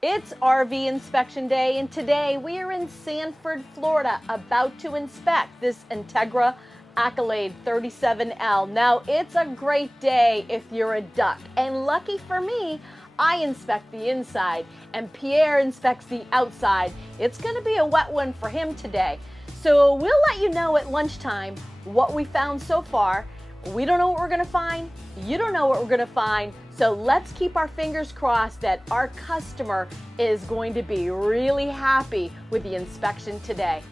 It's RV inspection day, and today we are in Sanford, Florida, about to inspect this Entegra Accolade 37L. Now, it's a great day if you're a duck, and lucky for me, I inspect the inside, and Pierre inspects the outside. It's gonna be a wet one for him today. So we'll let you know at lunchtime what we found so far. We don't know what we're gonna find. You don't know what we're gonna find. So let's keep our fingers crossed that our customer is going to be really happy with the inspection today.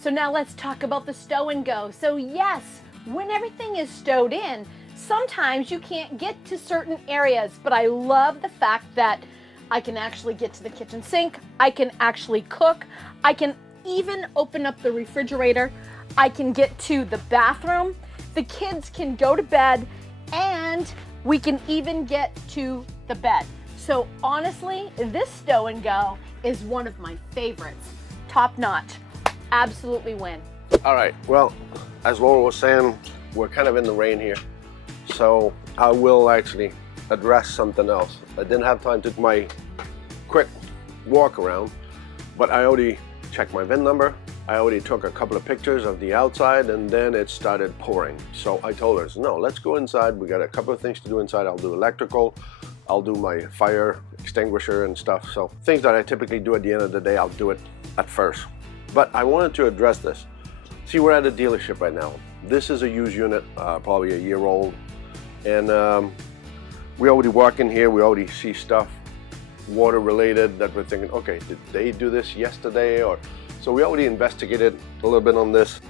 So now let's talk about the stow and go. So yes, when everything is stowed in, sometimes you can't get to certain areas, but I love the fact that I can actually get to the kitchen sink, I can actually cook, I can even open up the refrigerator, I can get to the bathroom, the kids can go to bed, and we can even get to the bed. So honestly, this stow and go is one of my favorites. Top notch, absolutely win. All right, well, as Laura was saying, we're kind of in the rain here, so I will actually address something else. I didn't have time to do my quick walk around, but I already checked my VIN number. I already took a couple of pictures of the outside, and then it started pouring. So I told her, no, let's go inside. We got a couple of things to do inside. I'll do electrical, I'll do my fire extinguisher and stuff. So things that I typically do at the end of the day, I'll do it at first. But I wanted to address this. See, we're at a dealership right now. This is a used unit, probably a year old. And we already walk in here, we already see stuff water related that we're thinking, okay, did they do this yesterday? Or so we already investigated a little bit on this,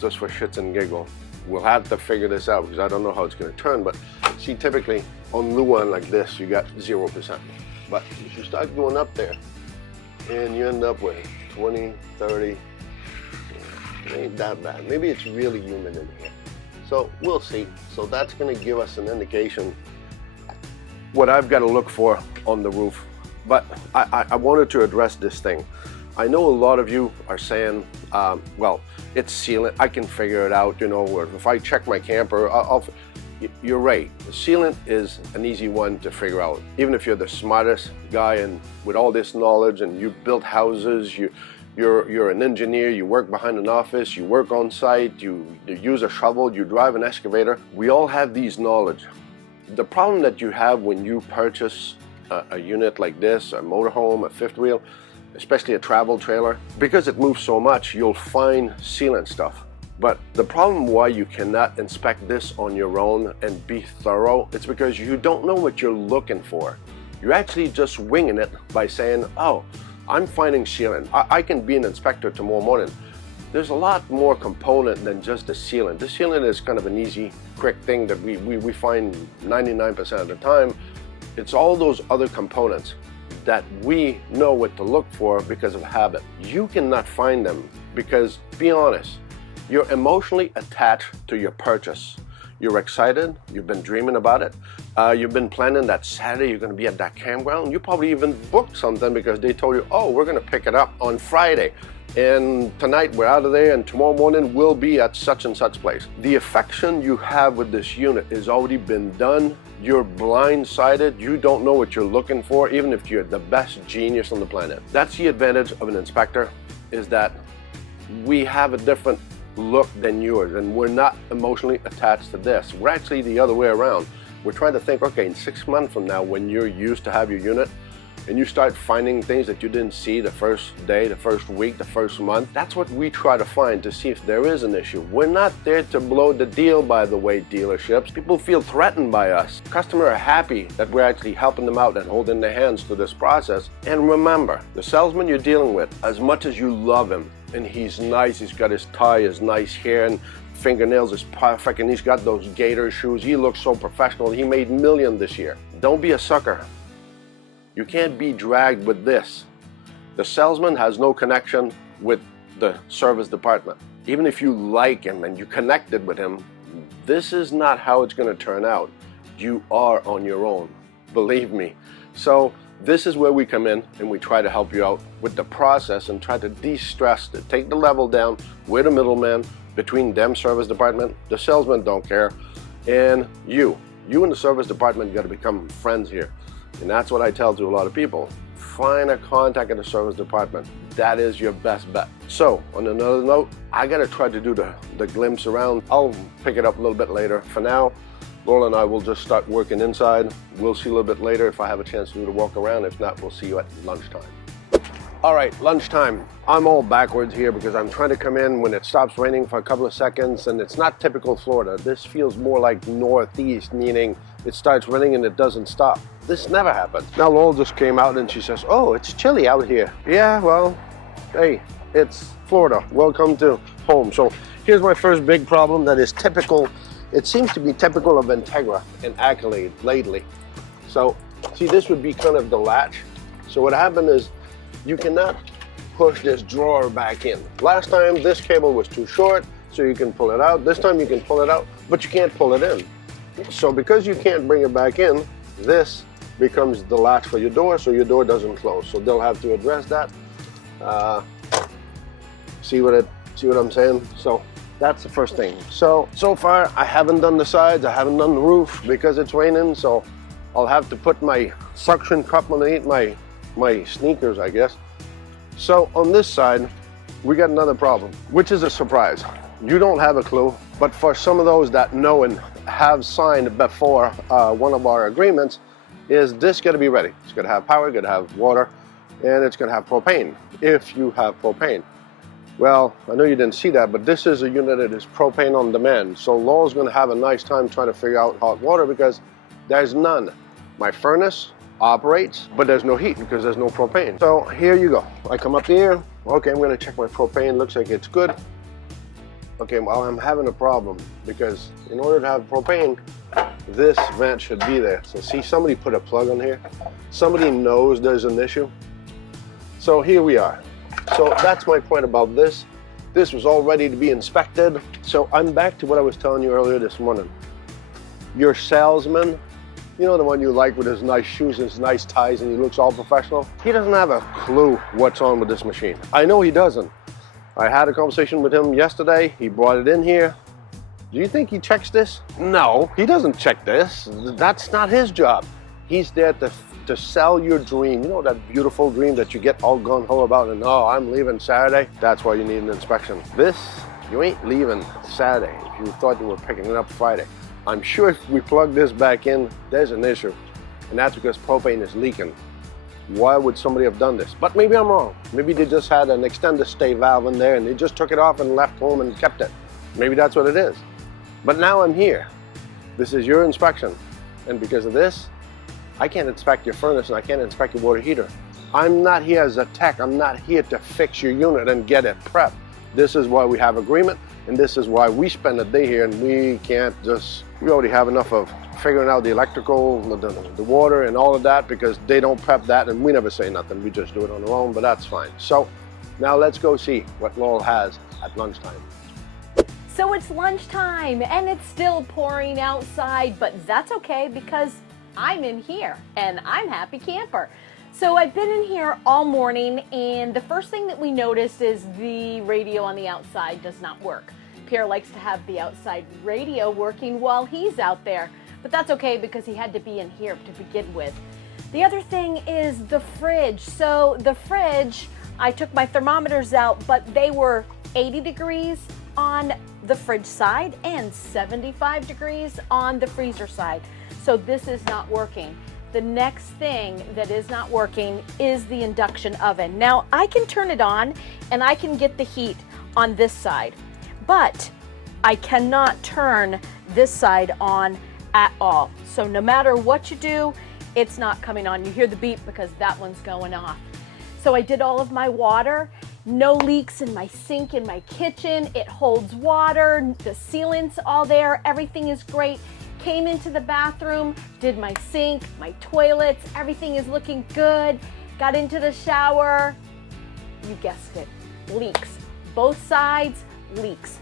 just for shits and giggles. We'll have to figure this out because I don't know how it's going to turn. But see, typically on new one like this, you got 0%. But if you start going up there, and you end up with 20, 30, it ain't that bad. Maybe it's really humid in here. So we'll see. So that's going to give us an indication what I've got to look for on the roof. But I wanted to address this thing. I know a lot of you are saying, well, it's sealant, I can figure it out, you know, or if I check my camper, you're right. The sealant is an easy one to figure out. Even if you're the smartest guy and with all this knowledge and you built houses, you're an engineer, you work behind an office, you work on site, you use a shovel, you drive an excavator. We all have these knowledge. The problem that you have when you purchase a unit like this, a motorhome, a fifth wheel, especially a travel trailer, because it moves so much, you'll find sealant stuff. But the problem why you cannot inspect this on your own and be thorough, it's because you don't know what you're looking for. You're actually just winging it by saying, oh, I'm finding sealant. I can be an inspector tomorrow morning. There's a lot more component than just the sealant. The sealant is kind of an easy, quick thing that we find 99% of the time. It's all those other components that we know what to look for because of habit. You cannot find them because, be honest, you're emotionally attached to your purchase. You're excited, you've been dreaming about it, you've been planning that Saturday you're gonna be at that campground. You probably even booked something because they told you, oh, we're gonna pick it up on Friday. And tonight we're out of there and tomorrow morning we'll be at such and such place. The affection you have with this unit has already been done. You're blindsided. You don't know what you're looking for, even if you're the best genius on the planet. That's the advantage of an inspector, is that we have a different look than yours and we're not emotionally attached to this. We're actually the other way around. We're trying to think, okay, in 6 months from now when you're used to have your unit, and you start finding things that you didn't see the first day, the first week, the first month. That's what we try to find to see if there is an issue. We're not there to blow the deal, by the way, dealerships. People feel threatened by us. Customers are happy that we're actually helping them out and holding their hands through this process. And remember, the salesman you're dealing with, as much as you love him, and he's nice, he's got his tie, his nice hair, and fingernails is perfect, and he's got those gator shoes, he looks so professional, he made millions this year. Don't be a sucker. You can't be dragged with this. The salesman has no connection with the service department. Even if you like him and you connected with him, this is not how it's going to turn out. You are on your own, believe me. So this is where we come in and we try to help you out with the process and try to de-stress it. Take the level down. We're the middleman. between them, service department, the salesman don't care, and you in the service department got to become friends here. And that's what I tell to a lot of people. Find a contact at the service department. That is your best bet. So on another note, I gotta try to do the glimpse around. I'll pick it up a little bit later. For now, Laurel and I will just start working inside. We'll see a little bit later if I have a chance to do the walk around. If not, we'll see you at lunchtime. All right, lunchtime. I'm all backwards here because I'm trying to come in when it stops raining for a couple of seconds, and it's not typical Florida. This feels more like northeast, meaning it starts raining and it doesn't stop. This never happened. Now Laurel just came out and she says, oh, it's chilly out here. Yeah, well, hey, it's Florida. Welcome to home. So here's my first big problem that is typical. It seems to be typical of Entegra and Accolade lately. So see, this would be kind of the latch. So what happened is you cannot push this drawer back in. Last time this cable was too short, so you can pull it out. This time you can pull it out, but you can't pull it in. So because you can't bring it back in, this becomes the latch for your door, so your door doesn't close. So they'll have to address that. See what I'm saying? So that's the first thing. So far I haven't done the sides, I haven't done the roof because it's raining, so I'll have to put my suction cup underneath my sneakers, I guess. So on this side, we got another problem, which is a surprise. You don't have a clue, but for some of those that know and have signed before one of our agreements, is this got to be ready. It's going to have power, going to have water, and it's going to have propane, if you have propane. Well, I know you didn't see that, but this is a unit that is propane on demand. So Laurel's going to have a nice time trying to figure out hot water because there's none. My furnace operates, but there's no heat because there's no propane. So here you go. I come up here. Okay, I'm going to check my propane. Looks like it's good. Okay, well, I'm having a problem because in order to have propane, this vent should be there. So see, somebody put a plug on here. Somebody knows there's an issue. So here we are. So that's my point about this. This was all ready to be inspected. So I'm back to what I was telling you earlier this morning. Your salesman, you know, the one you like with his nice shoes and his nice ties and he looks all professional, he doesn't have a clue what's on with this machine. I know he doesn't. I had a conversation with him yesterday. He brought it in here. Do you think he checks this? No, he doesn't check this. That's not his job. He's there to sell your dream. You know, that beautiful dream that you get all gung-ho about and, oh, I'm leaving Saturday. That's why you need an inspection. This, you ain't leaving Saturday if you thought you were picking it up Friday. I'm sure if we plug this back in, there's an issue. And that's because propane is leaking. Why would somebody have done this? But maybe I'm wrong. Maybe they just had an extended stay valve in there and they just took it off and left home and kept it. Maybe that's what it is. But now I'm here. This is your inspection. And because of this, I can't inspect your furnace and I can't inspect your water heater. I'm not here as a tech. I'm not here to fix your unit and get it prepped. This is why we have agreement, and this is why we spend a day here, and we can't just, we already have enough of figuring out the electrical, the water and all of that, because they don't prep that and we never say nothing. We just do it on our own, but that's fine. So now let's go see what Laurel has at lunchtime. So it's lunchtime and it's still pouring outside, but that's okay because I'm in here and I'm happy camper. So I've been in here all morning, and the first thing that we noticed is the radio on the outside does not work. Pierre likes to have the outside radio working while he's out there, but that's okay because he had to be in here to begin with. The other thing is the fridge. So the fridge, I took my thermometers out, but they were 80 degrees on the fridge side and 75 degrees on the freezer side. So this is not working. The next thing that is not working is the induction oven. Now I can turn it on and I can get the heat on this side, but I cannot turn this side on at all. So no matter what you do, it's not coming on. You hear the beep because that one's going off. So I did all of my water, no leaks in my sink in my kitchen. It holds water, the sealant's all there, everything is great. Came into the bathroom, did my sink, my toilets, everything is looking good. Got into the shower, you guessed it, leaks. Both sides, leaks.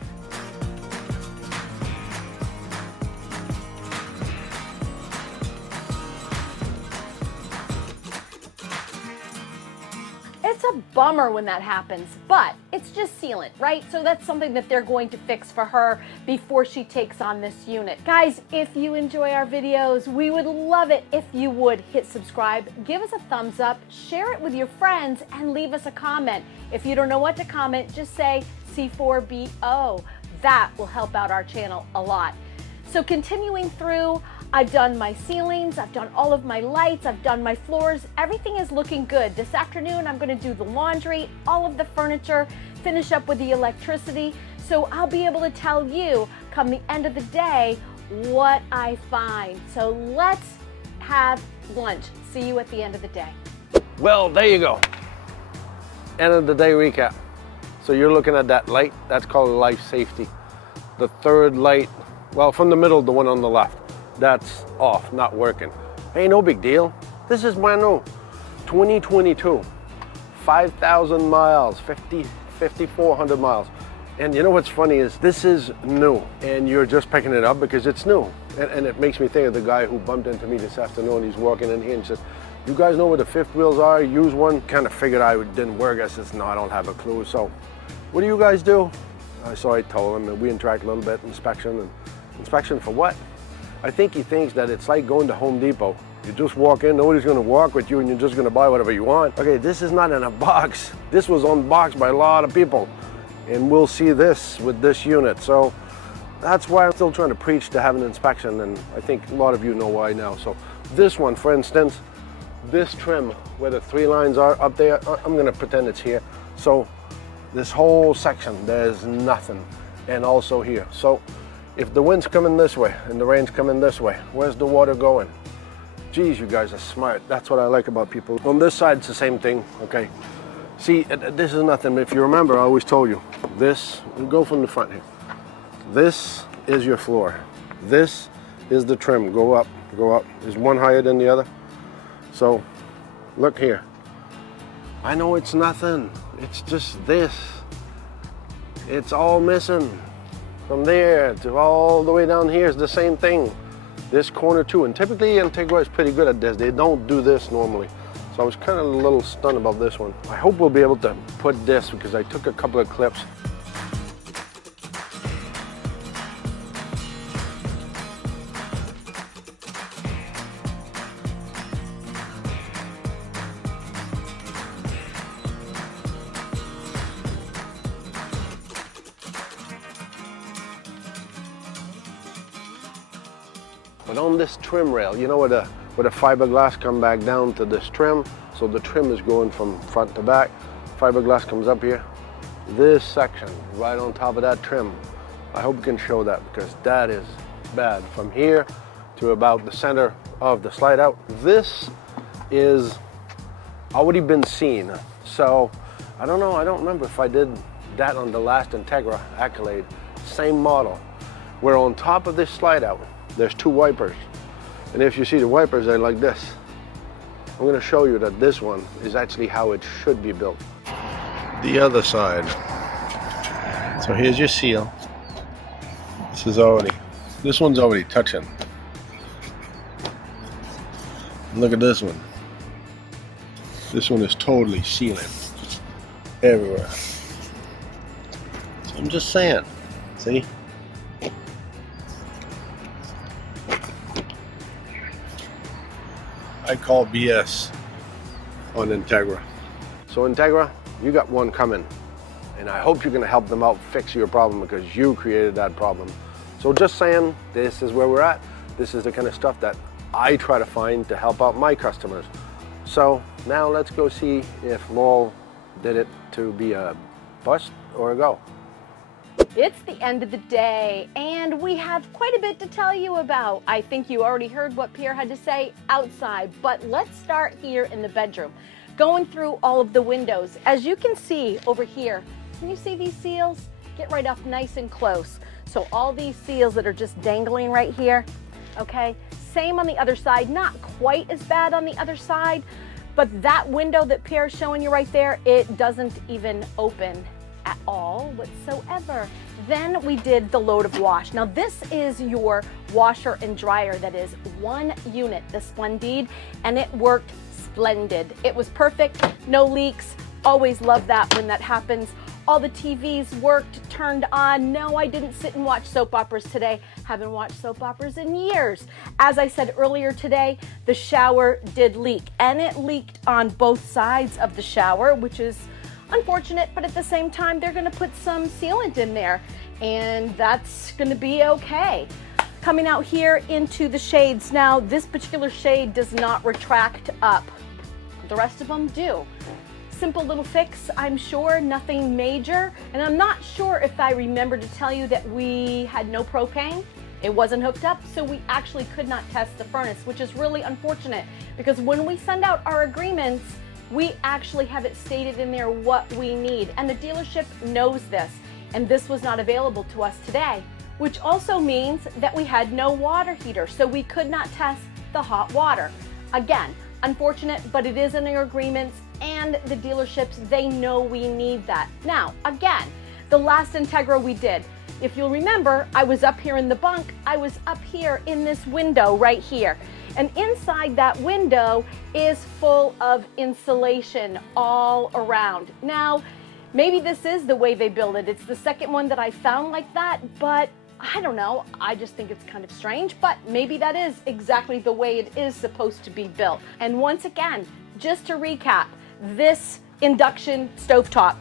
It's a bummer when that happens, but it's just sealant, right? So that's something that they're going to fix for her before she takes on this unit. Guys, if you enjoy our videos, we would love it if you would hit subscribe, give us a thumbs up, share it with your friends, and leave us a comment. If you don't know what to comment, just say C4BO. That will help out our channel a lot. So continuing through, I've done my ceilings, I've done all of my lights, I've done my floors. Everything is looking good. This afternoon, I'm going to do the laundry, all of the furniture, finish up with the electricity. So I'll be able to tell you come the end of the day what I find. So let's have lunch. See you at the end of the day. Well, there you go. End of the day recap. So you're looking at that light, that's called life safety. The third light, well, from the middle, the one on the left, that's off, not working. Hey, no big deal. This is brand new. 2022, 5,000 miles, 5,400 miles. And you know what's funny is this is new and you're just picking it up because it's new. And it makes me think of the guy who bumped into me this afternoon. He's walking in here and says, you guys know where the fifth wheels are? Use one. Kind of figured I didn't work. I says, no, I don't have a clue. So what do you guys do? So I told him that we interact a little bit, inspection. And inspection for what? I think he thinks that it's like going to Home Depot. You just walk in, nobody's gonna walk with you and you're just gonna buy whatever you want. Okay, this is not in a box. This was unboxed by a lot of people. And we'll see this with this unit. So that's why I'm still trying to preach to have an inspection, and I think a lot of you know why now. So this one, for instance, this trim where the 3 lines are up there, I'm gonna pretend it's here. So this whole section, there's nothing. And also here. So if the wind's coming this way and the rain's coming this way, where's the water going? Geez, you guys are smart. That's what I like about people. On this side, it's the same thing, okay? See, this is nothing. If you remember, I always told you, this, go from the front here. This is your floor. This is the trim. Go up, go up. Is one higher than the other? So, look here. I know it's nothing. It's just this. It's all missing. From there to all the way down here is the same thing. This corner too. And typically Entegra is pretty good at this. They don't do this normally. So I was kind of a little stunned about this one. I hope we'll be able to put this because I took a couple of clips. But on this trim rail, you know where the fiberglass come back down to this trim, so the trim is going from front to back. Fiberglass comes up here. This section, right on top of that trim, I hope we can show that because that is bad. From here to about the center of the slide out, this is already been seen. So I don't know, I don't remember if I did that on the last Entegra Accolade, same model, where on top of this slide out, there's 2 wipers. And if you see the wipers, they're like this. I'm gonna show you that this one is actually how it should be built. The other side. So here's your seal. This one's already touching. Look at this one. This one is totally sealing everywhere. So I'm just saying, see? I call BS on Entegra. So Entegra, you got one coming, and I hope you're gonna help them out fix your problem because you created that problem. So just saying, this is where we're at. This is the kind of stuff that I try to find to help out my customers. So now let's go see if Laurel did it to be a bust or a go. It's the end of the day, and we have quite a bit to tell you about. I think you already heard what Pierre had to say outside, but let's start here in the bedroom. Going through all of the windows. As you can see over here, can you see these seals? Get right up nice and close. So all these seals that are just dangling right here, okay? Same on the other side, not quite as bad on the other side, but that window that Pierre's showing you right there, it doesn't even open at all whatsoever. Then we did the load of wash. Now this is your washer and dryer that is 1 unit, the Splendide, and it worked splendid. It was perfect, no leaks, Always love that when that happens. All the TVs worked, turned on. No, I didn't sit and watch soap operas today. Haven't watched soap operas in years. As I said earlier today, the shower did leak, and it leaked on both sides of the shower, which is unfortunate, but at the same time, they're gonna put some sealant in there, and that's gonna be okay. Coming out here into the shades. Now, this particular shade does not retract up. The rest of them do. Simple little fix, I'm sure, nothing major. And I'm not sure if I remember to tell you that we had no propane. It wasn't hooked up, so we actually could not test the furnace, which is really unfortunate because when we send out our agreements, we actually have it stated in there what we need. And the dealership knows this. And this was not available to us today, which also means that we had no water heater, so we could not test the hot water. Again, unfortunate, but it is in our agreements, and the dealerships, they know we need that. Now, again, the last Entegra we did, if you'll remember, I was up here in the bunk, I was up here in this window right here. And inside that window is full of insulation all around. Now, maybe this is the way they build it. It's the second one that I found like that, but I don't know. I just think it's kind of strange, but maybe that is exactly the way it is supposed to be built. And once again, just to recap, this induction stovetop,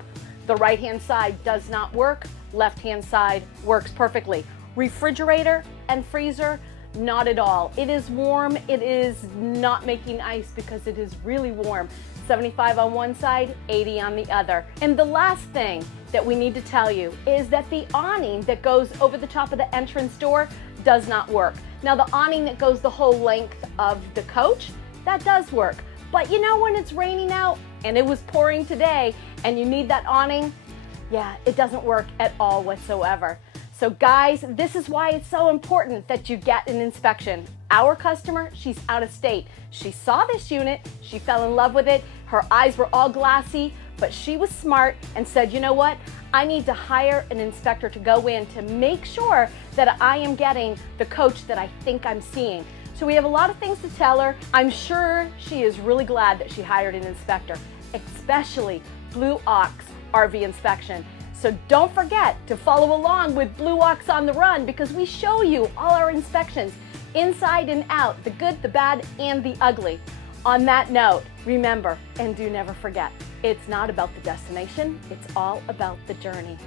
the right-hand side does not work, left-hand side works perfectly. Refrigerator and freezer, not at all. It is warm, it is not making ice because it is really warm. 75 on one side, 80 on the other. And the last thing that we need to tell you is that the awning that goes over the top of the entrance door does not work. Now the awning that goes the whole length of the coach, that does work. But you know when it's raining out and it was pouring today and you need that awning, yeah, it doesn't work at all whatsoever. So guys, this is why it's so important that you get an inspection. Our customer, she's out of state. She saw this unit, she fell in love with it, her eyes were all glassy, but she was smart and said, you know what? I need to hire an inspector to go in to make sure that I am getting the coach that I think I'm seeing. So we have a lot of things to tell her. I'm sure she is really glad that she hired an inspector, especially Blue Ox RV Inspection. So don't forget to follow along with Blue Ox on the Run because we show you all our inspections, inside and out, the good, the bad, and the ugly. On that note, remember, and do never forget, it's not about the destination, it's all about the journey.